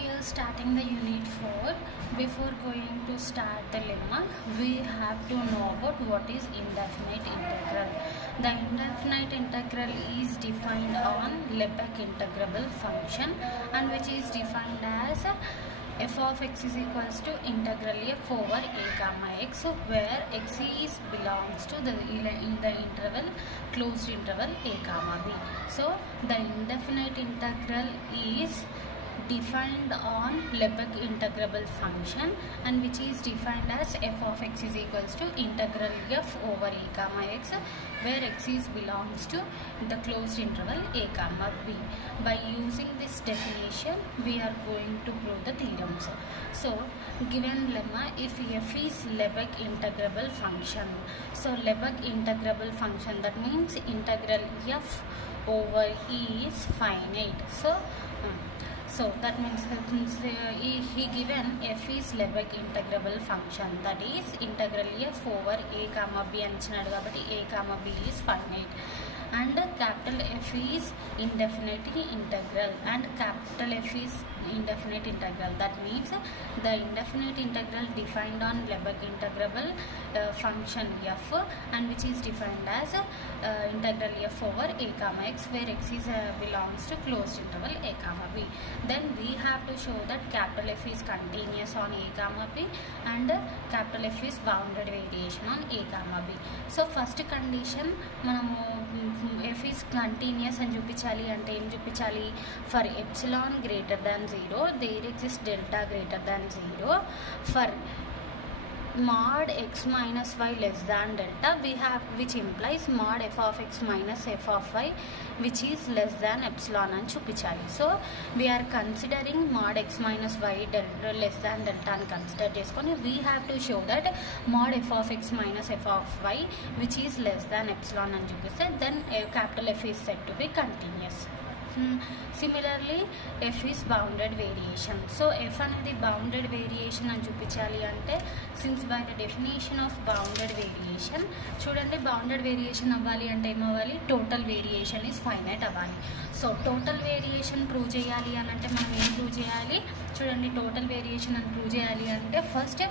we are starting the unit 4. Before going to start the lemma, we have to know about what is indefinite integral. The indefinite integral is defined on Lebesgue integrable function, and which is defined as f of x is equals to integral f over a comma x, where x is belongs to the in the interval closed interval a comma b. So the indefinite integral is defined on Lebesgue integrable function, and which is defined as f of x is equals to integral f over a comma x, where x is belongs to the closed interval a comma b. By using this definition, we are going to prove the theorems. So given lemma, if f is Lebesgue integrable function, so Lebesgue integrable function, that means integral f over e is finite. So that means he given f is Lebesgue integrable function, that is integral f over a comma b anchinaadu kabatti a comma b is finite, and capital F is indefinitely integral and capital F is indefinite integral. That means the indefinite integral defined on Lebesgue integrable function f, and which is defined as integral f over a comma x, where x is belongs to closed interval a comma b. Then we have to show that capital F is continuous on a comma b and capital F is bounded variation on a comma b. So first condition మనము f is continuous అని చూపించాలి అంటే ఏం చూపించాలి? For epsilon greater than 0 there exists delta greater than 0. For mod x minus y less than delta, we have, which implies mod f of x minus f of y which is less than epsilon అని చూపించాలి. So we are considering mod x minus y delta less than delta అని consider చేసుకొని we have to show that mod f of x minus f of y which is less than epsilon అని చూపిస్తే then capital F is said to be continuous. Similarly f is bounded variation. So f అనేది bounded variation అని చూపించాలి అంటే, since by the definition of bounded variation, చూడండి bounded variation అవ్వాలి అంటే ఏమవ్వాలి? Total variation is finite అవ్వాలి. సో టోటల్ వేరియేషన్ ప్రూవ్ చేయాలి అని అంటే మనం ఏం ప్రూవ్ చేయాలి? చూడండి టోటల్ వేరియేషన్ అని ప్రూవ్ చేయాలి అంటే first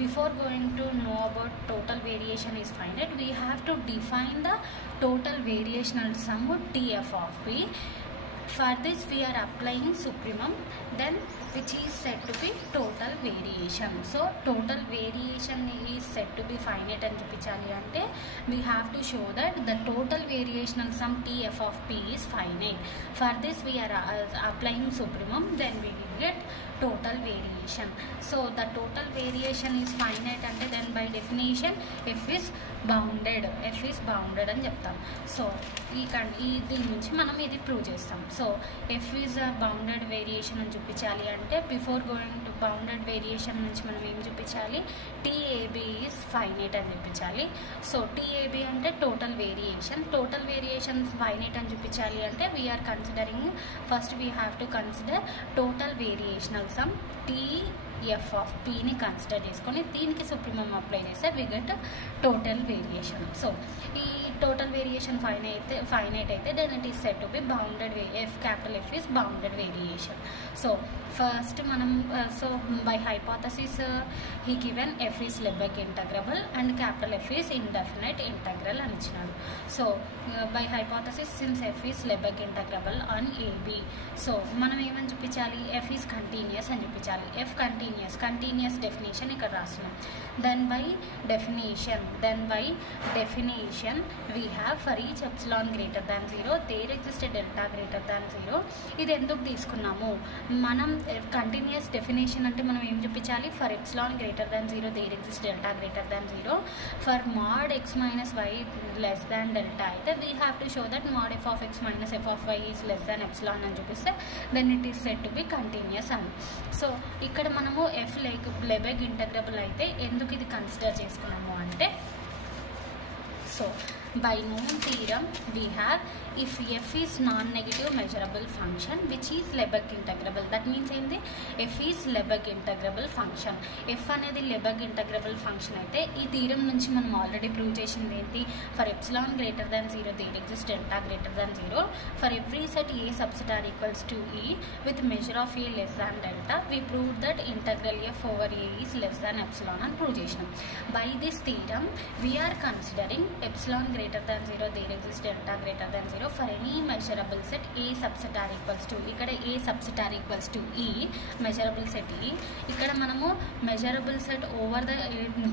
before going to know about total variation is finite, we have to define the total variational sum TF of p. For this we are applying supremum, then which is said to be total variation. So total variation is said to be finite అని చూపించాలి అంటే we have to show that the total variational sum TF of p is finite. For this we are applying supremum, then we will get total variation. So the total variation is finite అంటే then by definition f is bounded అని చెప్తాం. So దీని నుంచి మనం ఇది prove చేస్తాం. So f is a bounded variation అని చూపించాలి అంటే before going to bounded variation నుంచి మనం ఏం చూపించాలి? TAB is finite అని చూపించాలి. సో TAB అంటే టోటల్ వేరియేషన్ ఫైనైట్ అని చూపించాలి అంటే we're considering first we have to consider total variational sum TF of p ని కన్సిడర్ చేసుకొని దీనికి సుప్రీమం అప్లై చేస్తే we get total variation. So ఈ టోటల్ వేరియేషన్ ఫైనైట్ అయితే then it is said to be bounded capital F is bounded variation. So first మనం so by hypothesis he given f is Lebesgue integrable and capital F is indefinite integral అని ఇచ్చినాడు. So by hypothesis since f is Lebesgue integrable on AB, so మనం ఏమని చూపించాలి? f is continuous అని చూపించాలి. f continuous definition ఇక్కడ రాస్తున్నాం. then by definition we have for each epsilon greater than 0 there exists a delta greater than 0. ఇది ఎందుకు తీసుకున్నాము? మనం కంటిన్యూస్ డెఫినేషన్ అంటే మనం ఏం చూపించాలి? For epsilon greater than 0 there exist delta greater than 0. For mod x minus y less than delta అయితే we have to show that mod f of x minus f of y is less than epsilon అని చూపిస్తే then it is said to be continuous అని. So ఇక్కడ మనము f Lebesgue integrable అయితే ఎందుకు ఇది consider చేసుకున్నాము అంటే, so by known theorem we have if f is non-negative measurable function which is Lebesgue integrable. That means ఏంటి f is Lebesgue integrable function. f అనేది Lebesgue integrable function అయితే ఈ theorem నుంచి మనం ఆల్రెడీ ప్రూవ్ చేసింది ఏంటి for epsilon greater than 0 there exist delta greater than 0 for every set a subset r equals to e with measure of a less than delta we proved that integral f over a is less than epsilon అని prove చేసినాం. By this theorem we are considering epsilon greater than 0 there exists delta greater than 0 for any measurable set a subset r equals to ఇక్కడ a subset r equals to e measurable set e ఇక్కడ మనము measurable set over the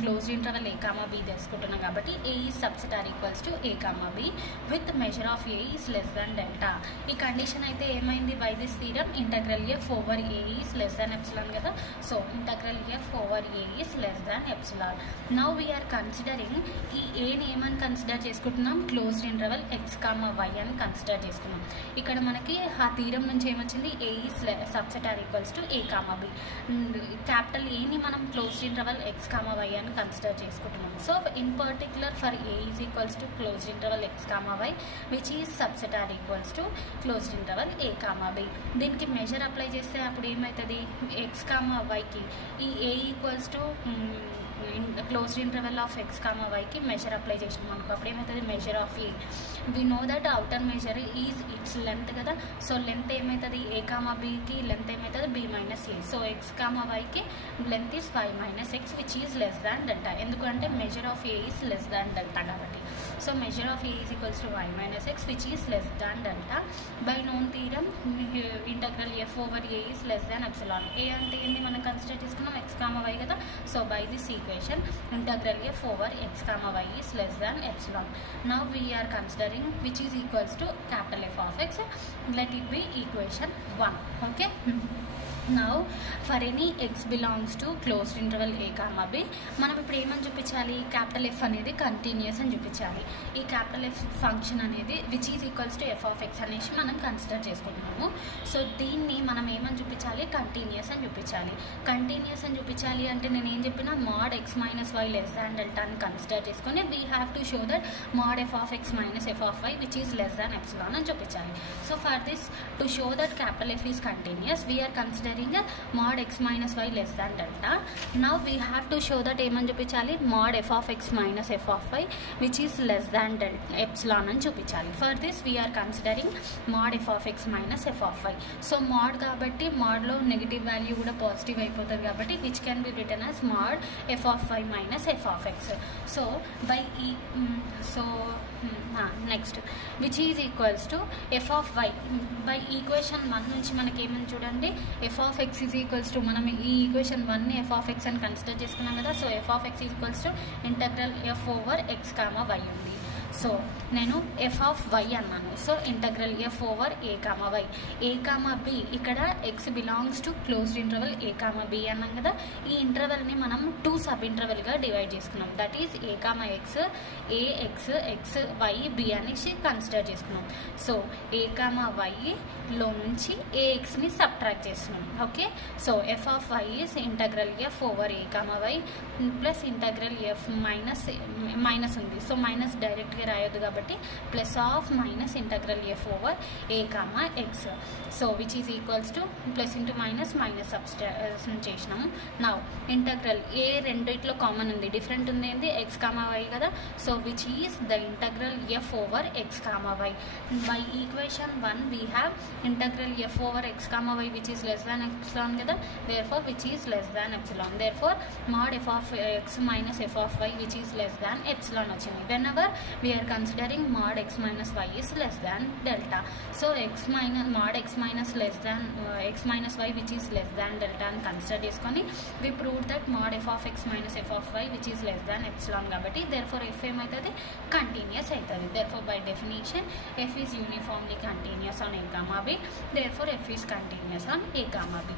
closed interval a comma b తీసుకుంటున్నాం కాబట్టి a is subset r equals to a comma b with measure of a is less than delta. ఈ condition అయితే ఏమైంది by this theorem integral f over a is less than epsilon కదా. So integral f over a is less than epsilon. Now we are considering ఈ a ని ఏమని consider చేసుకుంటున్నాం closed interval x, y అని consider చేసుకున్నాం. ఇక్కడ మనకి ఆ థీరం నుంచి ఏమొచ్చింది a is subset r equals to a, b. Capital a ని మనం క్లోజ్డ్ ఇంటర్వల్ x, y అని కన్సిడర్ చేసుకుంటున్నాం. So in particular for a is equals to closed interval x, y which is subset r equals to closed interval a, b. దీనికి measure apply చేస్తే అప్పుడు ఏమవుతుంది x, y కి ఈ a equals to closed interval of x, y కి measure apply చేసినాం అనుకో అప్పుడు ఏమవుతుంది measure of A. We know that outer measure is its length కదా. సో లెంత్ ఏమవుతుంది a, bకి లెంత్ ఏమవుతుంది b minus a. So x, yకి length is 5 minus x which is less than delta. ఎందుకంటే measure of a is less than delta కాబట్టి. So measure of a is equals to 5 minus x which is less than delta. By known theorem integral f over a is less than epsilon. A అంటే ఏంటి మనం consider చేసుకున్నాం x, y కదా. So by this equation integral f over x, y is less than epsilon. Now we are considering which is equals to capital F of x. Let it be equation 1. Okay. Now for any x belongs to closed interval a, b మనం ఇప్పుడు ఏమని చూపించాలి capital f అనేది continuous అని చూపించాలి. ఈ capital f function అనేది which is equals to f of x అనేసి మనం కన్సిడర్ చేసుకుంటున్నాము. సో దీన్ని మనం ఏమని చూపించాలి కంటిన్యూస్ అని చూపించాలి. కంటిన్యూస్ అని చూపించాలి అంటే నేను ఏం చెప్పిన mod x minus y less than delta అని కన్సిడర్ చేసుకొని we have to show that mod f of x minus f of y which is less than epsilon అని చూపించాలి. So for this to show that capital f is continuous we are considering mod x minus y less than delta. Now we have to show that ఏమని చూపించాలి mod f of x minus f of y which is less than delta epsilon అని చూపించాలి. For this we are considering mod f of x minus f of y. So mod కాబట్టి mod లో negative value కూడా positive అయిపోతుంది కాబట్టి which can be written as mod f of y minus f of x. So by next which is equals to f of y. By equation 1 నుంచి మనకి ఏమని చూడండి f of x is equals to మనం ఈ equation 1ని f of x అని consider చేసుకున్నాం కదా. So F of x is equals to integral F over x, y ఉంది. సో నేను ఎఫ్ ఆఫ్ వై అన్నాను. So integral F over A, y. A, b ఇక్కడ x belongs to closed interval A, B అన్నాం కదా. ఈ ఇంటర్వెల్ని మనం 2 సబ్ ఇంటర్వెల్గా డివైడ్ చేసుకున్నాం. That is A, X, A X, X Y B అనేసి కన్సిడర్ చేసుకున్నాం. సో ఏ, వైలో నుంచి ఏ ఎక్స్ని సబ్ట్రాక్ట్ చేస్తున్నాం. Okay. So F of Y is integral F over A, Y plus integral F minus ఉంది. సో మైనస్ డైరెక్ట్గా రాయొద్దు కాబట్టి plus of minus integral F over A, X. So which is equals to plus into minus substitution చేసినాము. నా integral ఏ రెండిట్లో common ఉంది, different ఉంది ఏంది ఎక్స్, వై కదా. So which is the integral F over x, y. By equation 1 we have integral F over x, y which is less than epsilon కదా. Therefore which is less than epsilon. Therefore mod f of x minus f of y which is less than epsilon వచ్చింది. whenever we are considering mod x minus y is less than delta. so mod x minus less than x minus y which is less than delta అని consider చేసుకొని we proved that mod f of x minus f of y which is less than epsilon కాబట్టి therefore f ఏమవుతుంది continuous అవుతుంది. therefore by definition f is uniformly continuous on a, b. therefore f is continuous on a, b.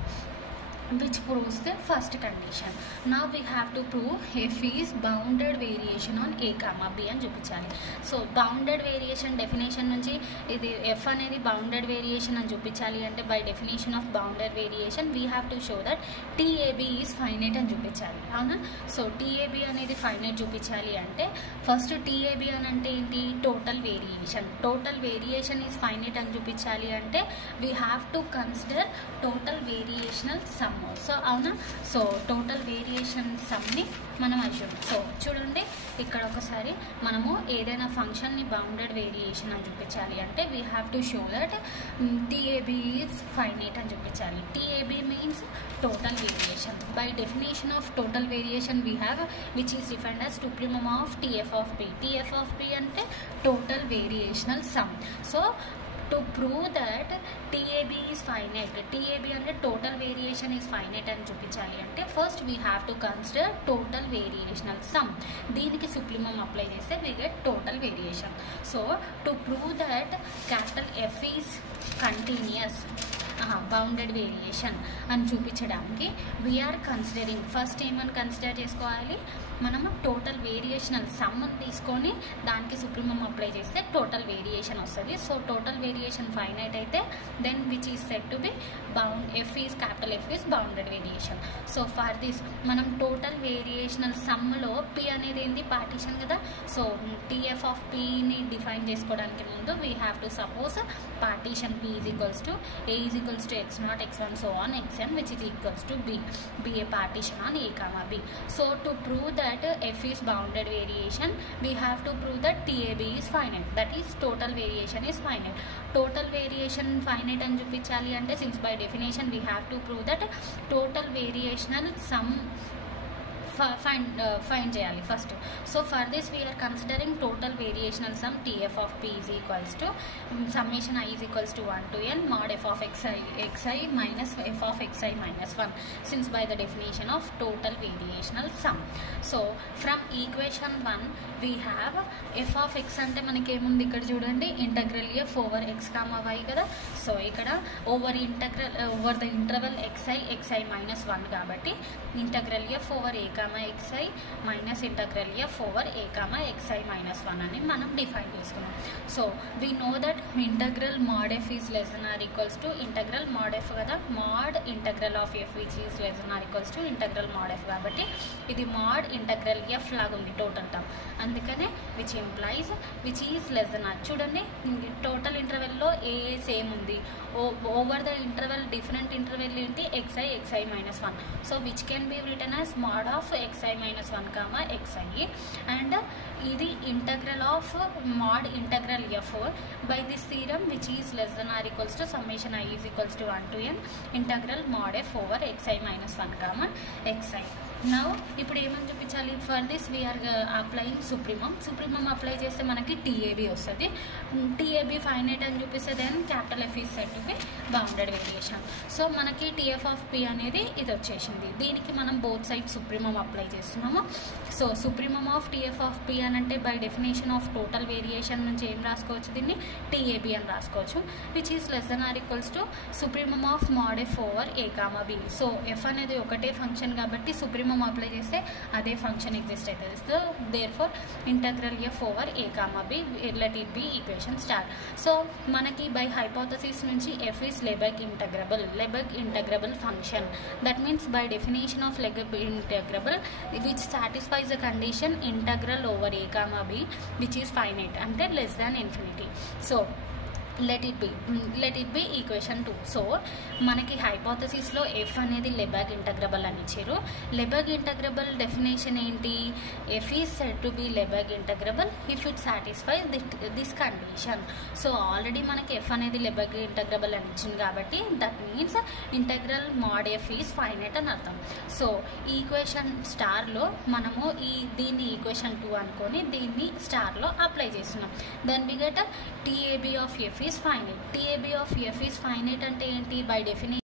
which proves the first condition. Now we have to prove f is bounded variation on a comma b అని చూపించాలి. So bounded variation definition నుంచి ఇది f అనేది bounded variation అని చూపించాలి అంటే by definition of bounded variation we have to show that TAB is finite అని చూపించాలి. అవునా? సో TAB అనేది ఫైనైట్ చూపించాలి అంటే ఫస్ట్ TAB అని అంటే ఏంటి? Total variation. Total variation is finite అని చూపించాలి అంటే we have to consider total variational sum. So అవునా? సో టోటల్ వేరియేషన్ సమ్ని మనం అజ్యూమ్. సో చూడండి ఇక్కడ ఒకసారి మనము ఏదైనా ఫంక్షన్ని బౌండెడ్ వేరియేషన్ అని చూపించాలి అంటే we have to show that TAB is finite అని చూపించాలి. TAB means total variation. By definition of total variation we have which is defined as supremum of TF of P. TF of P ante total variational sum. So to prove that TAB is finite, TAB ante total variation is finite అని చూపించాలి అంటే first we have to consider total variational sum. దీనికి supremum apply చేస్తే we get total variation. So to prove that capital F is continuous bounded variation అని చూపించడానికి we are considering first ఏమని consider చేసుకోవాలి? మనము టోటల్ వేరియేషనల్ సమ్ తీసుకొని దానికి supremum apply చేస్తే టోటల్ వేరియేషన్ వస్తుంది. సో టోటల్ వేరియేషన్ ఫైనైట్ అయితే then which is set to be capital F is bounded variation. So for this మనం టోటల్ వేరియేషనల్ సమ్లో P అనేది ఏంటి? పార్టీషన్ కదా. సో TF ఆఫ్ Pని డిఫైన్ చేసుకోవడానికి ముందు we have to suppose partition P is equals to A is equals to x0, x1, so on, xn which is equals to b a partition on a comma b. So to prove that f is bounded variation we have to prove that TAB is finite, that is total variation is finite. Total variation finite అని చూపించాలి అంటే since by definition we have to prove that total variational sum find చేయాలి first. So for this we are considering total variational sum TF of P is equals to summation I is equals to 1 to n mod f of xi minus f of xi minus 1 since by the definition of total variational sum. So from equation 1 we have f of x అంటే మనకి ఏముంది ఇక్కడ చూడండి integral f over x comma y కదా. So ఇక్కడ over the interval xi minus 1 కాబట్టి integral f over a xi minus integral f over a xi minus 1 అని మనం డిఫైన్ చేసుకున్నాం. So we know that integral mod f is less than or equals to integral mod f కదా. mod integral of f which is less than or equals to integral mod f కాబట్టి ఇది mod integral f లాగా ఉంది total term. అందుకనే which implies which is less than R. చూడండి total ఇంటర్వెల్లో A same ఉంది. Over the interval different interval ఏంటి? xi minus 1. So which can be return as mod of xi minus 1 xi and ఇది integral of mod integral f by this theorem which is less than or equals to summation I is equals to 1 to n integral mod f over xi minus 1 xi. Now ఇప్పుడు ఏమని చూపించాలి? For this we are applying supremum apply చేస్తే మనకి TAB వస్తుంది. TAB finite అని చూపిస్తే then capital F is set to be bounded variation. So మనకి TF of P అనేది ఇది వచ్చేసింది. దీనికి మనం బోత్ సైడ్ సుప్రీమం అప్లై చేస్తున్నాము. So supremum of TF of P అని అంటే by definition of total variation నుంచి ఏం రాసుకోవచ్చు? దీన్ని TAB అని రాసుకోవచ్చు which is less than or equals to supremum of mod f over a comma b. So f అనేది ఒకటే ఫంక్షన్ కాబట్టి సుప్రీమం అప్లై చేస్తే అదే ఫంక్షన్ ఎగ్జిస్ట్ అవుతుంది. So therefore integral f over a comma b let it be equation star. So మనకి by hypothesis నుంచి f is Lebesgue integrable function. That means by definition of Lebesgue integrable which satisfies the condition integral over a comma b which is finite అంటే less than infinity. So let it be equation 2. So మనకి హైపోథసిస్లో f అనేది Lebesgue integrable అని ఇచ్చారు. Lebesgue integrable definition ఏంటి? f is said to be Lebesgue integrable if it satisfies this condition. So already మనకి f అనేది Lebesgue integrable అని ఇచ్చింది కాబట్టి that means integral mod f is finite అని అర్థం. సో ఈక్వేషన్ స్టార్లో మనము దీన్ని ఈక్వేషన్ 2 అనుకొని దీన్ని స్టార్లో అప్లై చేస్తున్నాం. Then we get TAB of f is finite. TAB of f is finite అంటే ఏంటి? By definition